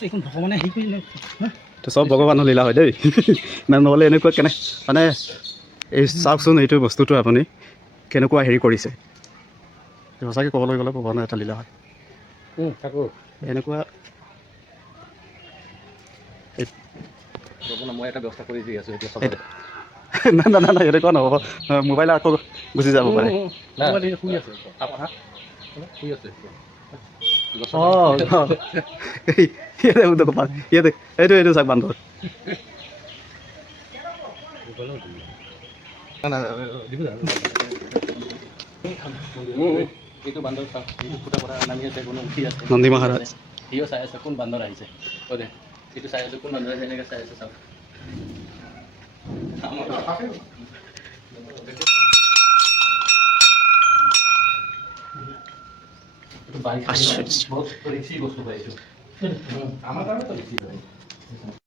এইখন ভগৱানে হেৰি কৰিলে তো চব ভগৱানৰ লীলা হয় দেই ইমান নহ'লে এনেকুৱা মানে এই চাওকচোন এইটো বস্তুটো আপুনি কেনেকুৱা হেৰি কৰিছে সঁচাকৈ ক'বলৈ গ'লে ভগৱানৰ এটা লীলা হয় এনেকুৱা মই এটা ব্যৱস্থা কৰি দি আছোঁ এতিয়া নাই নাই নাই নাই এনেকুৱা নহ'ব মোবাইল আকৌ গুচি যাব পাৰে শুই আছে শুই আছে অঁ ইয়াতে এইটো চাওক বান্দৰ এইটো বান্দৰ চাওক ফুটা ফুটা নামি আছে কোনো উঠি আছে নন্দী মহাৰাজ সিও চাই আছে কোন বান্দৰ আহিছে দে এইটো চাই আছোঁ কোন বান্দৰ আহিছে এনেকৈ চাই আছে চাওক বহুত ৰিচি বস্তু পাইছোঁ আমাৰ কাৰণেতো ৰিচি হয়